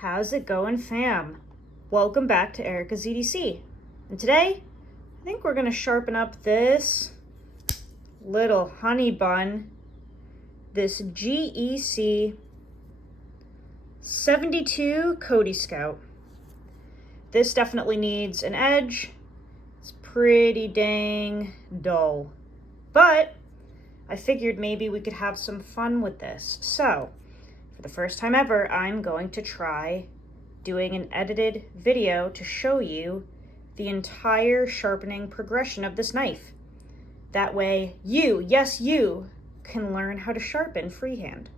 How's it going, fam? Welcome back to Erica's EDC. And today, I think we're gonna sharpen up this little honey bun, this GEC 72 Cody Scout. This definitely needs an edge. It's pretty dang dull, but I figured maybe we could have some fun with this. So, for the first time ever, I'm going to try doing an edited video to show you the entire sharpening progression of this knife. That way you, yes you, can learn how to sharpen freehand.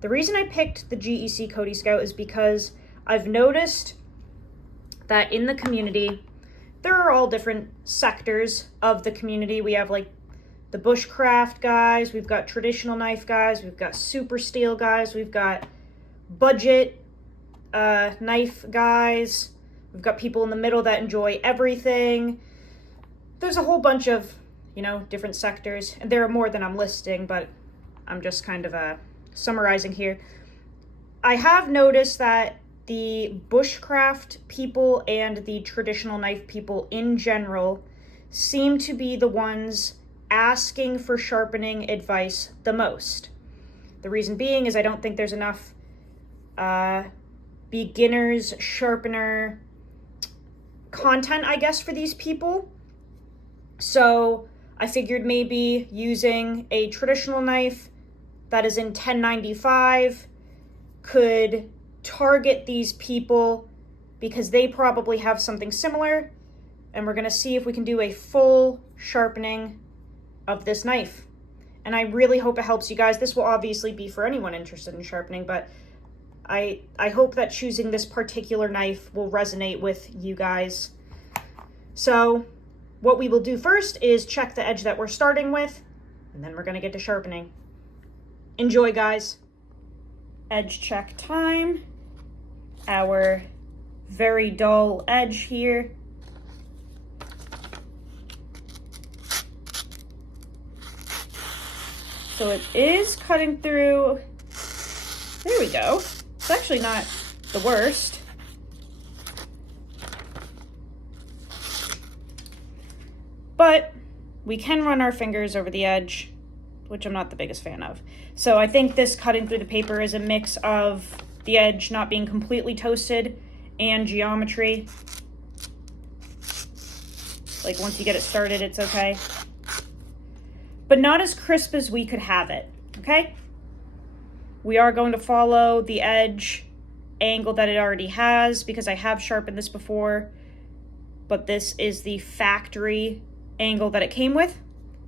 The reason I picked the GEC Cody Scout is because I've noticed that in the community, there are all different sectors of the community. We have like the bushcraft guys, we've got traditional knife guys, we've got super steel guys, we've got budget knife guys, we've got people in the middle that enjoy everything. There's a whole bunch of, different sectors, and there are more than I'm listing, but I'm just kind of summarizing here. I have noticed that the bushcraft people and the traditional knife people in general seem to be the ones asking for sharpening advice the most. The reason being is I don't think there's enough beginners sharpener content, I guess, for these people. So I figured maybe using a traditional knife that is in 1095 could target these people because they probably have something similar, and we're going to see if we can do a full sharpening of this knife. And I really hope it helps you guys. This will obviously be for anyone interested in sharpening, but I hope that choosing this particular knife will resonate with you guys. So what we will do first is check the edge that we're starting with, and then we're going to get to sharpening. Enjoy, guys. Edge check time. Our very dull edge here. So it is cutting through. There we go. It's actually not the worst. But we can run our fingers over the edge, which I'm not the biggest fan of. So I think this cutting through the paper is a mix of the edge not being completely toasted and geometry. Like once you get it started, it's okay. But not as crisp as we could have it, okay? We are going to follow the edge angle that it already has because I have sharpened this before, but this is the factory angle that it came with,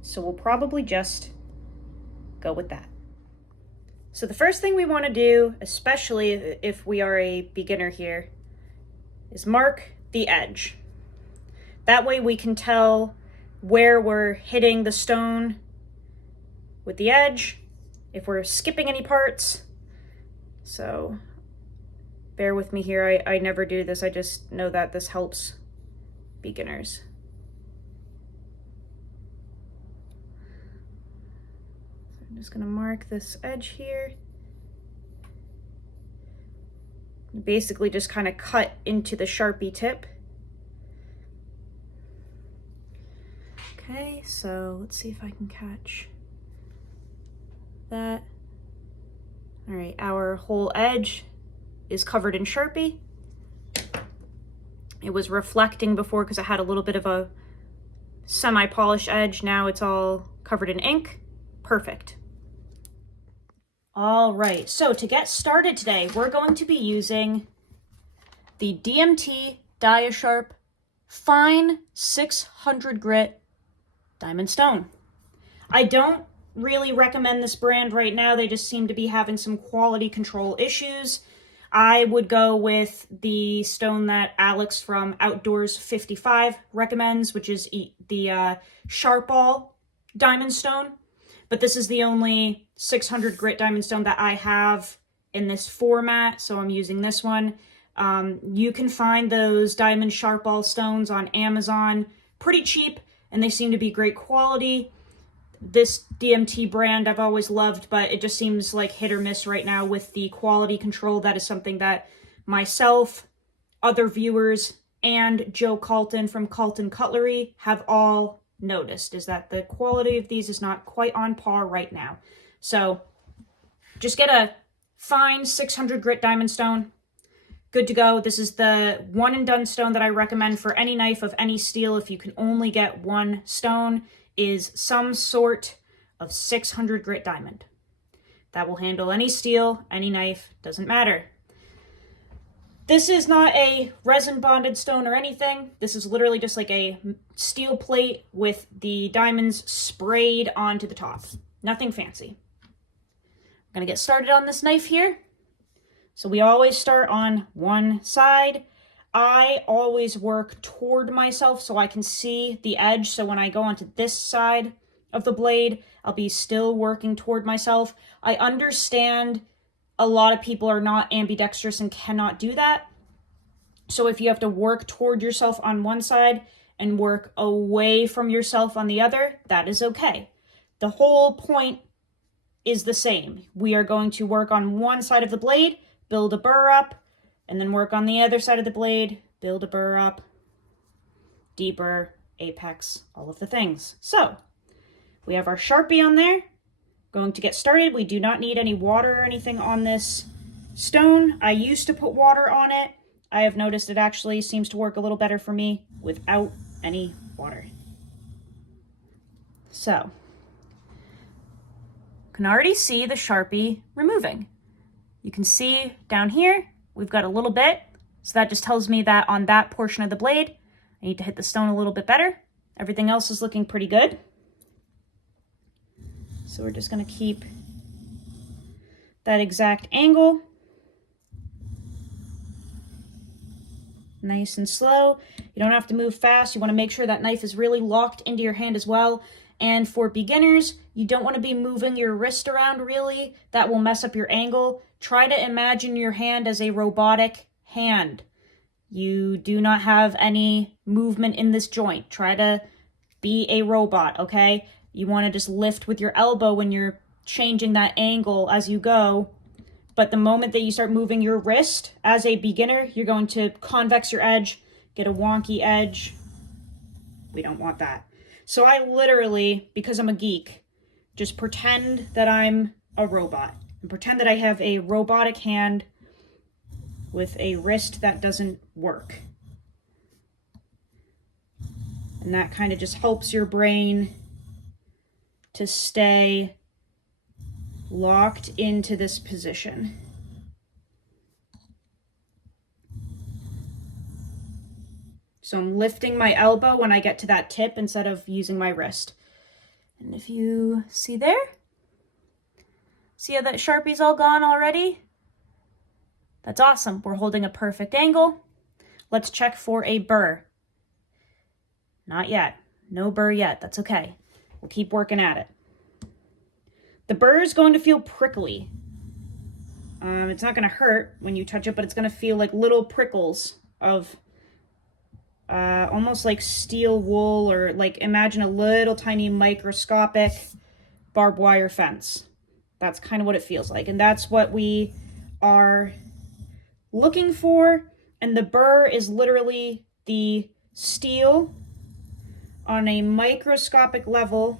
so we'll probably just go with that. So the first thing we want to do, especially if we are a beginner here, is mark the edge. That way we can tell where we're hitting the stone with the edge, if we're skipping any parts. So bear with me here. I never do this. I just know that this helps beginners. So I'm just going to mark this edge here. Basically just kind of cut into the Sharpie tip. Okay, so let's see if I can catch that. All right, our whole edge is covered in Sharpie. It was reflecting before because it had a little bit of a semi-polished edge. Now it's all covered in ink. Perfect. All right, so to get started today, we're going to be using the DMT DiaSharp Fine 600 Grit Diamond Stone. I don't really recommend this brand right now. They just seem to be having some quality control issues. I would go with the stone that Alex from Outdoors 55 recommends, which is the Sharpball Diamond Stone. But this is the only 600 grit diamond stone that I have in this format, so I'm using this one. You can find those diamond Sharpball stones on Amazon pretty cheap, and they seem to be great quality. This DMT brand I've always loved, but it just seems like hit or miss right now with the quality control. That is something that myself, other viewers, and Joe Calton from Calton Cutlery have all noticed, is that the quality of these is not quite on par right now. So just get a fine 600 grit diamond stone. Good to go. This is the one and done stone that I recommend for any knife of any steel. If you can only get one stone, is some sort of 600 grit diamond. That will handle any steel, any knife, doesn't matter. This is not a resin bonded stone or anything. This is literally just like a steel plate with the diamonds sprayed onto the top. Nothing fancy. I'm gonna get started on this knife here. So we always start on one side. I always work toward myself so I can see the edge. So when I go onto this side of the blade, I'll be still working toward myself. I understand a lot of people are not ambidextrous and cannot do that. So if you have to work toward yourself on one side and work away from yourself on the other, that is okay. The whole point is the same. We are going to work on one side of the blade, build a burr up, and then work on the other side of the blade, build a burr up, deeper, apex, all of the things. So we have our Sharpie on there. Going to get started. We do not need any water or anything on this stone. I used to put water on it. I have noticed it actually seems to work a little better for me without any water. So, you can already see the Sharpie removing. You can see down here, we've got a little bit. So that just tells me that on that portion of the blade, I need to hit the stone a little bit better. Everything else is looking pretty good. So we're just going to keep that exact angle. Nice and slow. You don't have to move fast. You want to make sure that knife is really locked into your hand as well. And for beginners, you don't want to be moving your wrist around really. That will mess up your angle. Try to imagine your hand as a robotic hand. You do not have any movement in this joint. Try to be a robot, okay? You want to just lift with your elbow when you're changing that angle as you go. But the moment that you start moving your wrist as a beginner, you're going to convex your edge, get a wonky edge. We don't want that. So I literally, because I'm a geek, just pretend that I'm a robot and pretend that I have a robotic hand with a wrist that doesn't work. And that kind of just helps your brain to stay locked into this position. So I'm lifting my elbow when I get to that tip instead of using my wrist. And if you see there, see how that Sharpie's all gone already? That's awesome. We're holding a perfect angle. Let's check for a burr. Not yet. No burr yet. That's okay. We'll keep working at it. The burr is going to feel prickly. It's not going to hurt when you touch it, but it's going to feel like little prickles of almost like steel wool, or like imagine a little tiny microscopic barbed wire fence. That's kind of what it feels like. And that's what we are looking for. And the burr is literally the steel on a microscopic level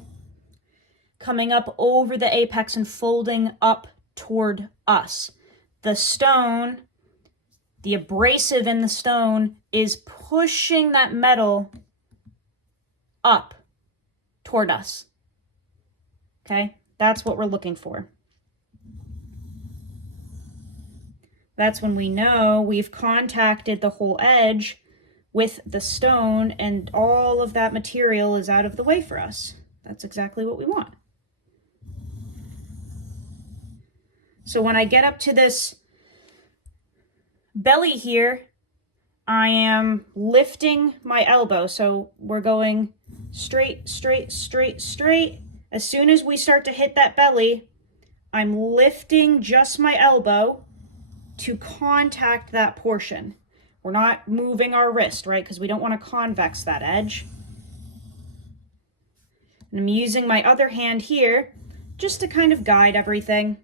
coming up over the apex and folding up toward us. The stone, the abrasive in the stone, is pushing that metal up toward us. Okay? That's what we're looking for. That's when we know we've contacted the whole edge with the stone and all of that material is out of the way for us. That's exactly what we want. So when I get up to this belly here, I am lifting my elbow. So we're going straight, straight, straight, straight. As soon as we start to hit that belly, I'm lifting just my elbow to contact that portion. We're not moving our wrist, right? Because we don't want to convex that edge. And I'm using my other hand here just to kind of guide everything.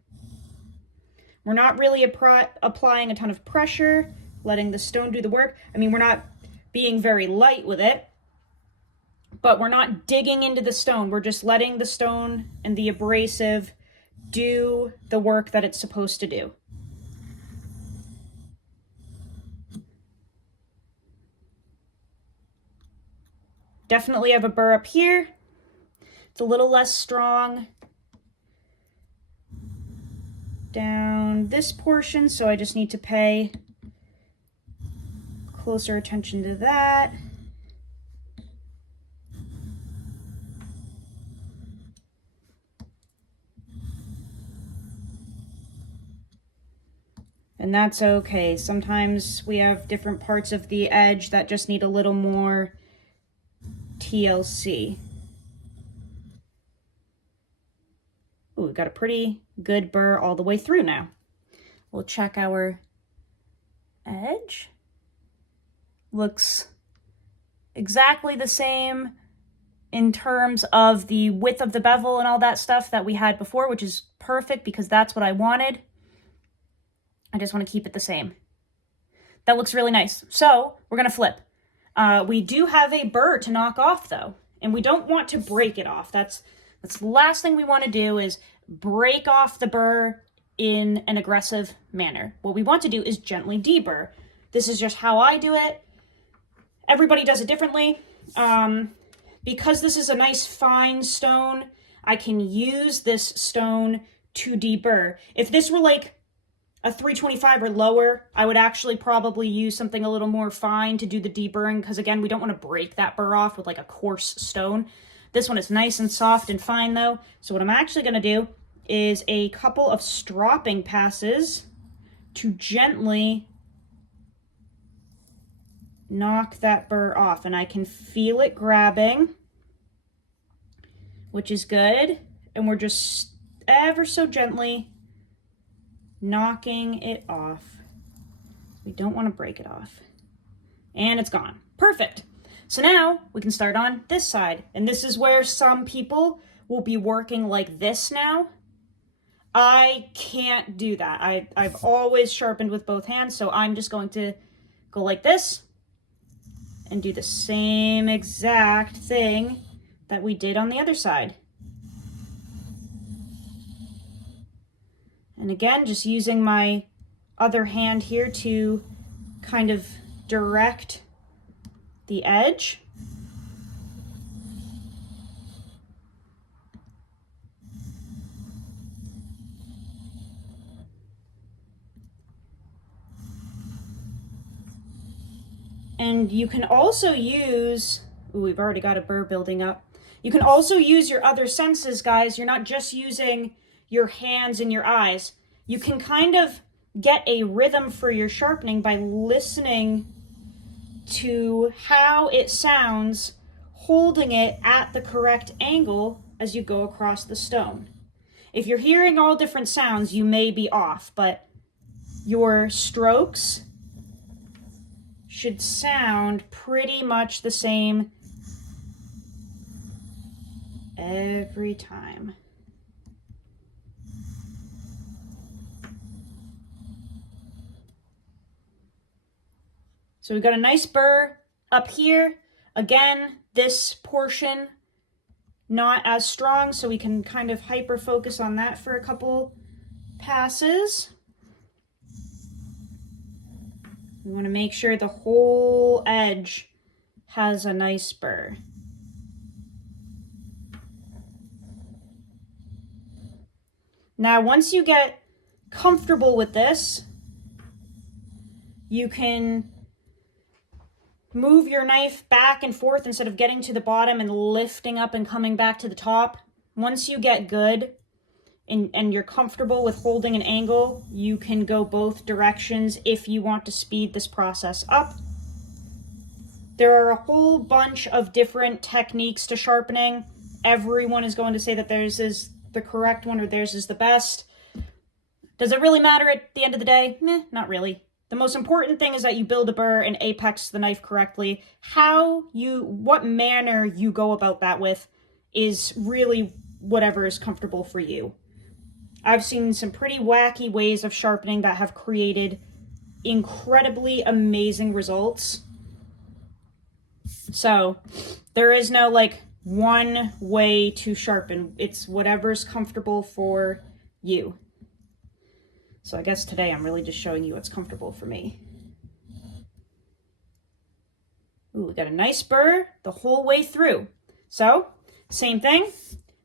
We're not really applying a ton of pressure, letting the stone do the work. I mean, we're not being very light with it, but we're not digging into the stone. We're just letting the stone and the abrasive do the work that it's supposed to do. Definitely have a burr up here. It's a little less strong down this portion, so I just need to pay closer attention to that. And that's okay. Sometimes we have different parts of the edge that just need a little more TLC. Ooh, we've got a pretty good burr all the way through now. We'll check our edge. Looks exactly the same in terms of the width of the bevel and all that stuff that we had before, which is perfect because that's what I wanted. I just want to keep it the same. That looks really nice. So we're going to flip. We do have a burr to knock off though, and we don't want to break it off. That's the last thing we want to do is break off the burr in an aggressive manner. What we want to do is gently deburr. This is just how I do it. Everybody does it differently. Because this is a nice fine stone, I can use this stone to deburr. If this were like a 325 or lower, I would actually probably use something a little more fine to do the deburring, because again, we don't want to break that burr off with like a coarse stone. This one is nice and soft and fine though. So what I'm actually going to do is a couple of stropping passes to gently knock that burr off. And I can feel it grabbing, which is good. And we're just ever so gently knocking it off. We don't want to break it off. And it's gone. Perfect. So now we can start on this side. And this is where some people will be working like this now. I can't do that. I've always sharpened with both hands, so I'm just going to go like this and do the same exact thing that we did on the other side. And again, just using my other hand here to kind of direct the edge. And you can also use, ooh, we've already got a burr building up. You can also use your other senses, guys. You're not just using your hands and your eyes. You can kind of get a rhythm for your sharpening by listening to how it sounds, holding it at the correct angle as you go across the stone. If you're hearing all different sounds, you may be off, but your strokes should sound pretty much the same every time. So we've got a nice burr up here. Again, this portion not as strong, so we can kind of hyper focus on that for a couple passes. We want to make sure the whole edge has a nice burr. Now, once you get comfortable with this, you can move your knife back and forth instead of getting to the bottom and lifting up and coming back to the top. Once you get good and you're comfortable with holding an angle, you can go both directions if you want to speed this process up. There are a whole bunch of different techniques to sharpening. Everyone is going to say that theirs is the correct one or theirs is the best. Does it really matter at the end of the day? Meh, not really. The most important thing is that you build a burr and apex the knife correctly. What manner you go about that with is really whatever is comfortable for you. I've seen some pretty wacky ways of sharpening that have created incredibly amazing results. So there is no like one way to sharpen. It's whatever's comfortable for you. So I guess today I'm really just showing you what's comfortable for me. Ooh, we got a nice burr the whole way through. So same thing.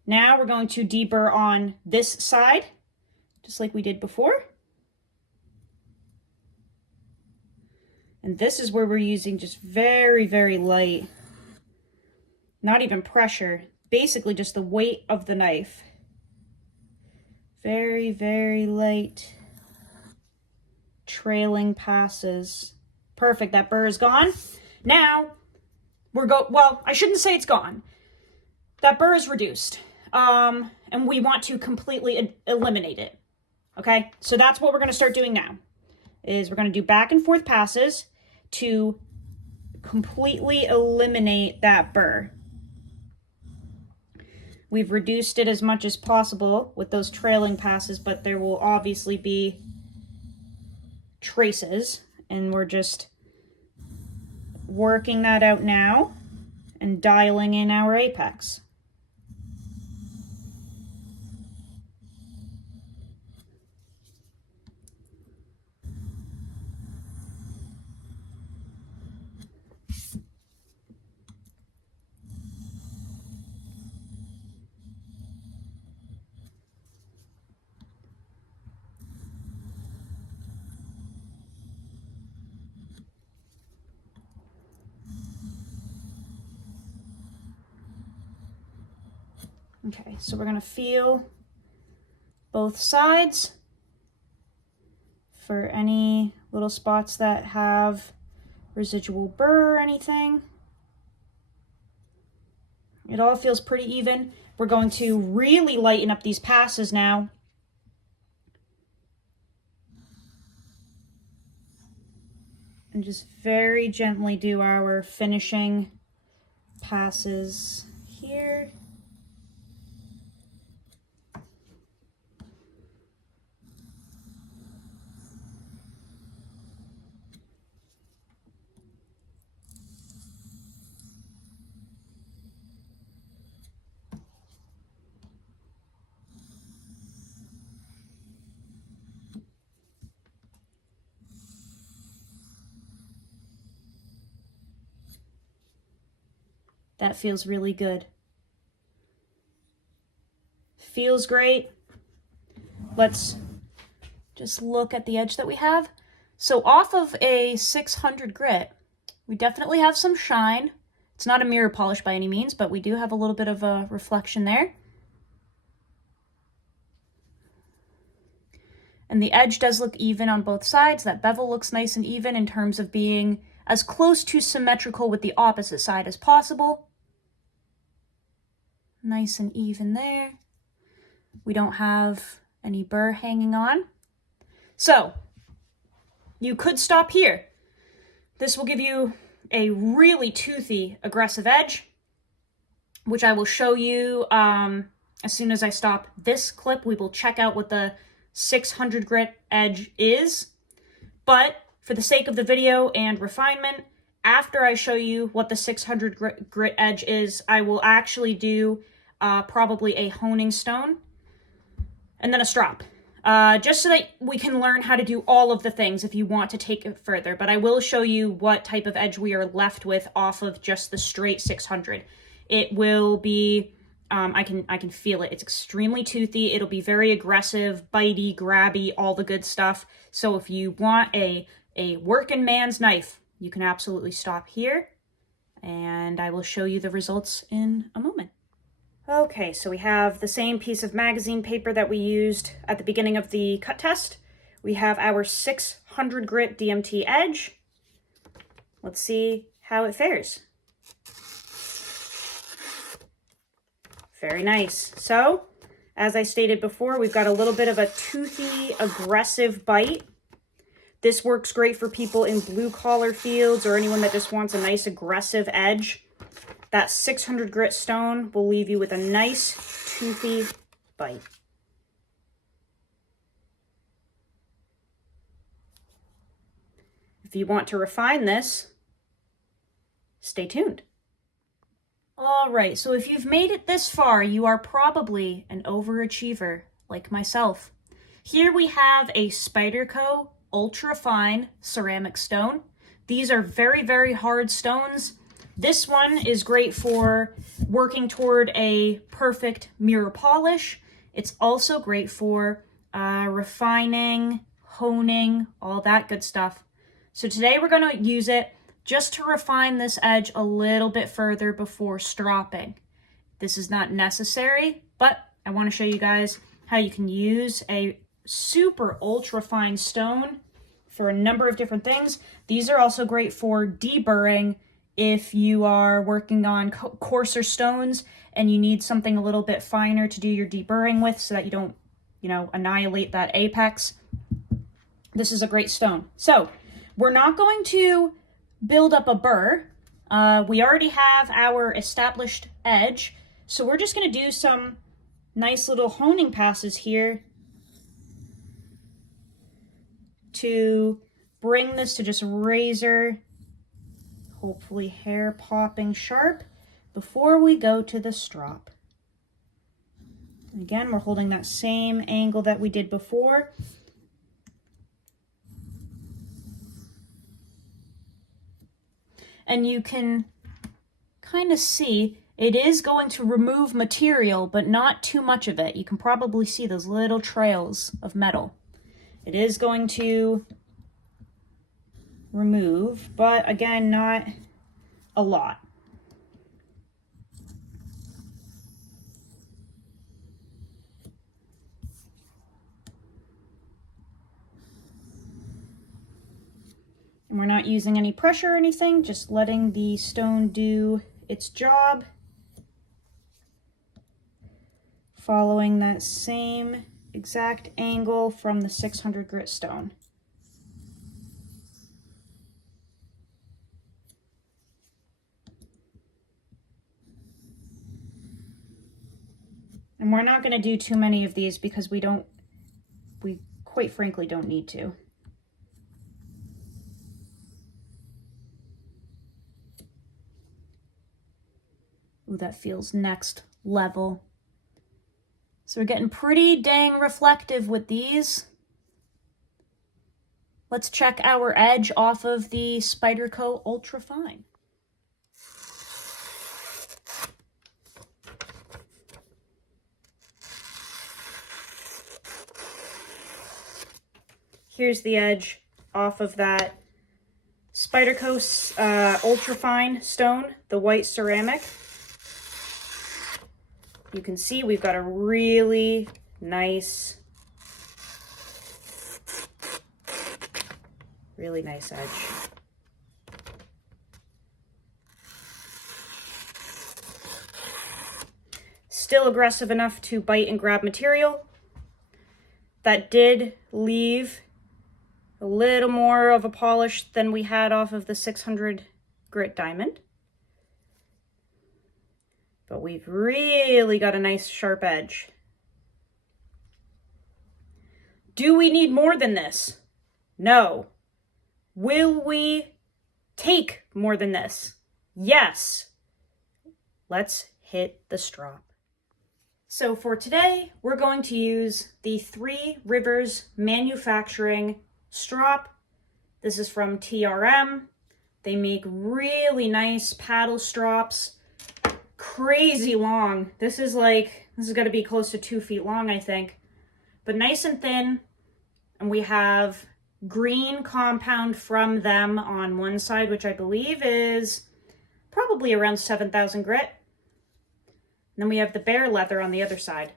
Now we're going to deburr on this side, just like we did before. And this is where we're using just very, very light, not even pressure, basically just the weight of the knife. Very, very light trailing passes. Perfect, that burr is gone. Now well, I shouldn't say it's gone. That burr is reduced. And we want to completely eliminate it. Okay, so that's what we're gonna start doing now, is we're gonna do back and forth passes to completely eliminate that burr. We've reduced it as much as possible with those trailing passes, but there will obviously be traces, and we're just working that out now and dialing in our apex. Okay, so we're going to feel both sides for any little spots that have residual burr or anything. It all feels pretty even. We're going to really lighten up these passes now. And just very gently do our finishing passes here. That feels really good. Feels great. Let's just look at the edge that we have. So off of a 600 grit, we definitely have some shine. It's not a mirror polish by any means, but we do have a little bit of a reflection there. And the edge does look even on both sides. That bevel looks nice and even in terms of being as close to symmetrical with the opposite side as possible. Nice and even there. We don't have any burr hanging on. So you could stop here. This will give you a really toothy, aggressive edge, which I will show you as soon as I stop this clip. We will check out what the 600 grit edge is. But for the sake of the video and refinement, after I show you what the 600 grit edge is, I will actually do probably a honing stone and then a strop. Just so that we can learn how to do all of the things if you want to take it further. But I will show you what type of edge we are left with off of just the straight 600. It will be, I can feel it. It's extremely toothy. It'll be very aggressive, bitey, grabby, all the good stuff. So if you want a working man's knife, you can absolutely stop here. And I will show you the results in a moment. Okay, so we have the same piece of magazine paper that we used at the beginning of the cut test. We have our 600 grit DMT edge. Let's see how it fares. Very nice. So, as I stated before, we've got a little bit of a toothy, aggressive bite. This works great for people in blue collar fields or anyone that just wants a nice aggressive edge. that 600 grit stone will leave you with a nice toothy bite. If you want to refine this, stay tuned. All right, so if you've made it this far, you are probably an overachiever like myself. Here we have a Spyderco Ultra Fine ceramic stone. These are very, very hard stones. This one is great for working toward a perfect mirror polish. It's also great for refining, honing, all that good stuff. So today we're going to use it just to refine this edge a little bit further before stropping. This is not necessary, but I want to show you guys how you can use a super ultra fine stone for a number of different things. These are also great for deburring if you are working on coarser stones and you need something a little bit finer to do your deburring with so that you don't, annihilate that apex. This is a great stone. So we're not going to build up a burr. We already have our established edge, so we're just going to do some nice little honing passes here to bring this to just razor, hopefully hair popping sharp before we go to the strop. Again, we're holding that same angle that we did before. And you can kind of see it is going to remove material, but not too much of it. You can probably see those little trails of metal. It is going to remove, but again, not a lot. And we're not using any pressure or anything, just letting the stone do its job. Following that same exact angle from the 600 grit stone. And we're not going to do too many of these because we quite frankly don't need to. Ooh, that feels next level. So we're getting pretty dang reflective with these. Let's check our edge off of the Spyderco Ultra Fine. Here's the edge off of that Spyderco Ultra Fine stone, the white ceramic. You can see we've got a really nice edge. Still aggressive enough to bite and grab material. That did leave a little more of a polish than we had off of the 600 grit diamond. But we've really got a nice sharp edge. Do we need more than this? No. Will we take more than this? Yes. Let's hit the strop. So for today, we're going to use the Three Rivers Manufacturing strop. This is from TRM. They make really nice paddle strops. Crazy long. This is got to be close to 2 feet long, I think. But nice and thin. And we have green compound from them on one side, which I believe is probably around 7,000 grit. And then we have the bare leather on the other side.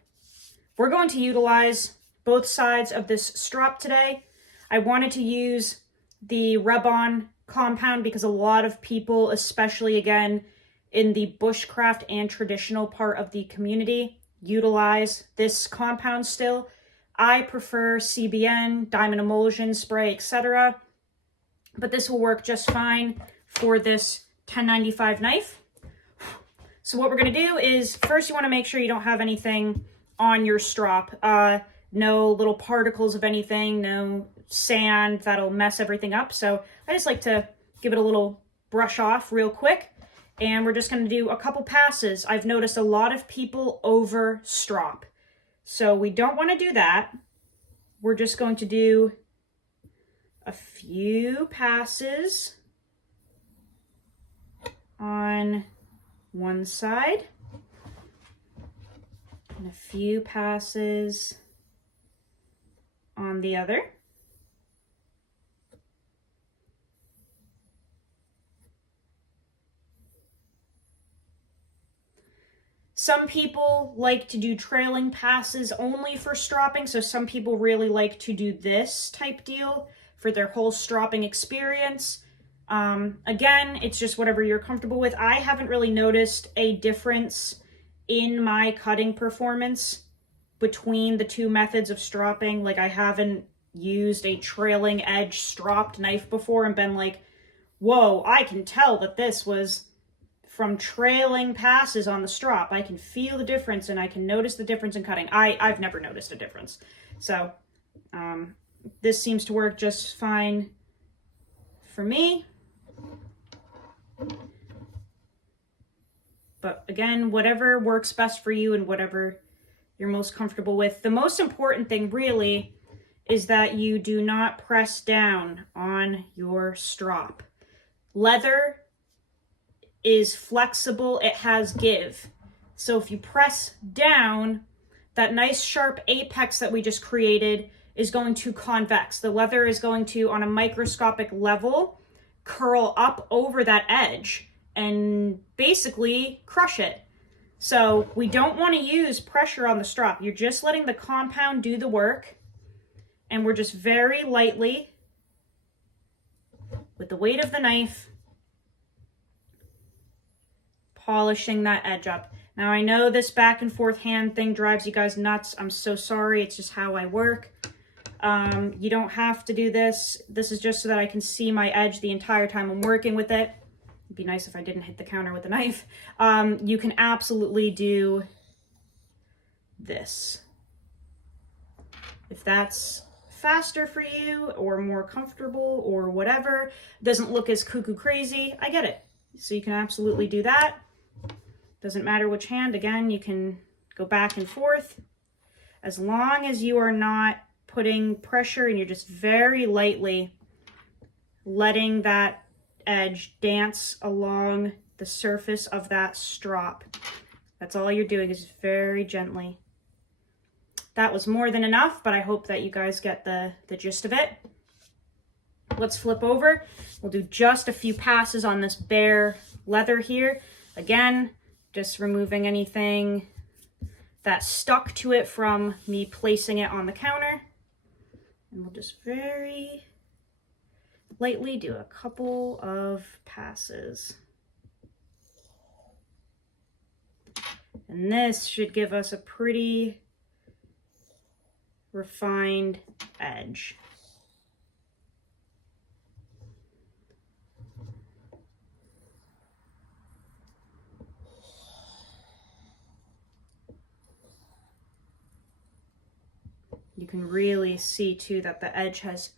We're going to utilize both sides of this strop today. I wanted to use the rub-on compound because a lot of people, especially again in the bushcraft and traditional part of the community, utilize this compound still. I prefer CBN, diamond emulsion spray, etc. But this will work just fine for this 1095 knife. So what we're going to do is first you want to make sure you don't have anything on your strop. No little particles of anything, no sand that'll mess everything up. So I just like to give it a little brush off real quick. And we're just going to do a couple passes. I've noticed a lot of people over strop. So we don't want to do that. We're just going to do a few passes on one side and a few passes on the other. Some people like to do trailing passes only for stropping, so some people really like to do this type deal for their whole stropping experience. Again, it's just whatever you're comfortable with. I haven't really noticed a difference in my cutting performance between the two methods of stropping. Like, I haven't used a trailing edge stropped knife before and been like, whoa, I can tell that this was from trailing passes on the strop. I can feel the difference and I can notice the difference in cutting. I've never noticed a difference. So this seems to work just fine for me. But again, whatever works best for you and whatever you're most comfortable with. The most important thing really is that you do not press down on your strop. Leather is flexible, it has give. So if you press down, that nice sharp apex that we just created is going to convex. The leather is going to, on a microscopic level, curl up over that edge and basically crush it. So we don't want to use pressure on the strop. You're just letting the compound do the work, and we're just very lightly, with the weight of the knife, polishing that edge up. Now I know this back and forth hand thing drives you guys nuts. I'm so sorry. It's just how I work. You don't have to do this. This is just so that I can see my edge the entire time I'm working with it. It'd be nice if I didn't hit the counter with a knife. You can absolutely do this. If that's faster for you or more comfortable or whatever, doesn't look as cuckoo crazy, I get it. So you can absolutely do that. Doesn't matter which hand. Again, you can go back and forth. As long as you are not putting pressure and you're just very lightly letting that edge dance along the surface of that strop. That's all you're doing, is very gently. That was more than enough, but I hope that you guys get the gist of it. Let's flip over. We'll do just a few passes on this bare leather here. Again, just removing anything that stuck to it from me placing it on the counter. And we'll just very lightly do a couple of passes. And this should give us a pretty refined edge. You can really see too that the edge has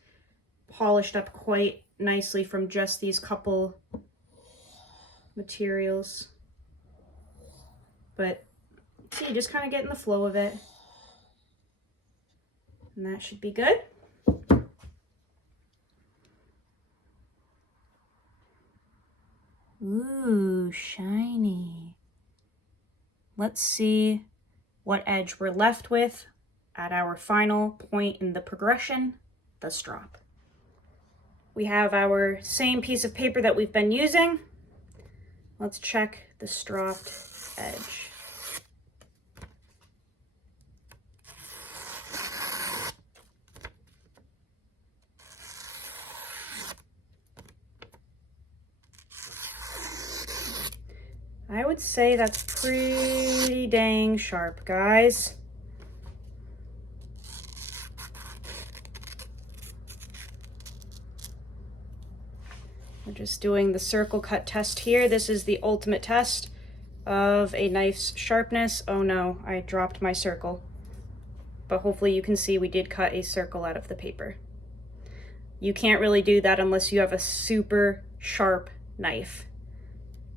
polished up quite nicely from just these couple materials. But see, just kind of getting the flow of it. And that should be good. Ooh, shiny. Let's see what edge we're left with at our final point in the progression, the strop. We have our same piece of paper that we've been using. Let's check the stropped edge. I would say that's pretty dang sharp, guys. We're just doing the circle cut test here. This is the ultimate test of a knife's sharpness. Oh no, I dropped my circle. But hopefully you can see we did cut a circle out of the paper. You can't really do that unless you have a super sharp knife.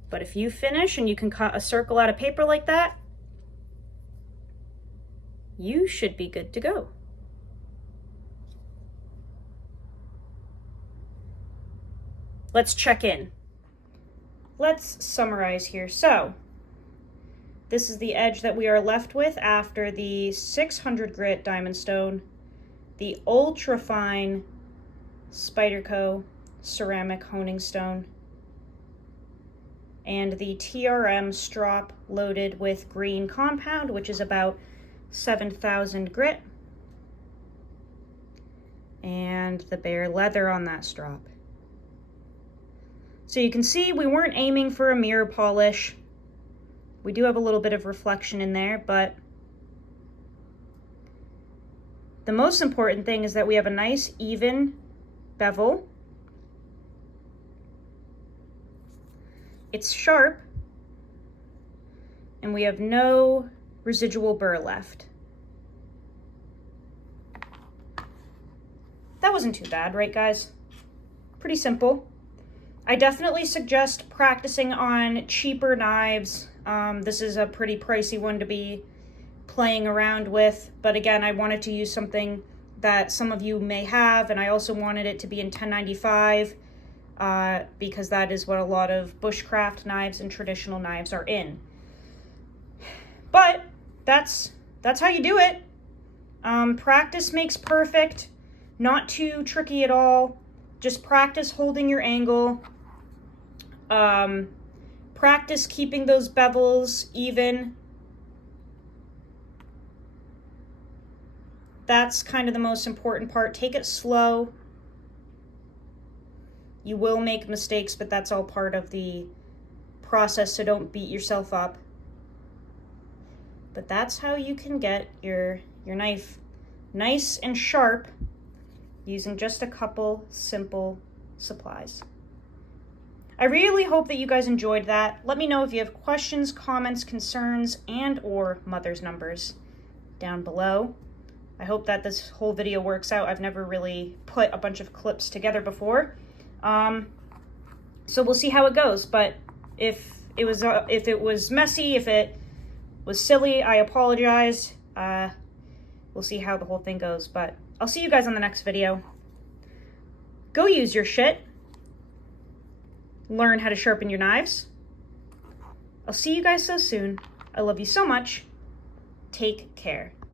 But if you finish and you can cut a circle out of paper like that, you should be good to go. Let's check in. Let's summarize here. So, this is the edge that we are left with after the 600 grit diamond stone, the ultra fine Spyderco ceramic honing stone, and the TRM strop loaded with green compound, which is about 7,000 grit, and the bare leather on that strop. So you can see we weren't aiming for a mirror polish. We do have a little bit of reflection in there, but the most important thing is that we have a nice even bevel. It's sharp, and we have no residual burr left. That wasn't too bad, right guys? Pretty simple. I definitely suggest practicing on cheaper knives. This is a pretty pricey one to be playing around with, but again, I wanted to use something that some of you may have, and I also wanted it to be in 1095 because that is what a lot of bushcraft knives and traditional knives are in. But that's how you do it. Practice makes perfect. Not too tricky at all. Just practice holding your angle. Practice keeping those bevels even. That's kind of the most important part. Take it slow. You will make mistakes, but that's all part of the process, so don't beat yourself up. But that's how you can get your knife nice and sharp using just a couple simple supplies. I really hope that you guys enjoyed that. Let me know if you have questions, comments, concerns, and or mother's numbers down below. I hope that this whole video works out. I've never really put a bunch of clips together before. So we'll see how it goes. But if it was messy, if it was silly, I apologize. We'll see how the whole thing goes. But I'll see you guys on the next video. Go use your shit. Learn how to sharpen your knives. I'll see you guys so soon. I love you so much. Take care.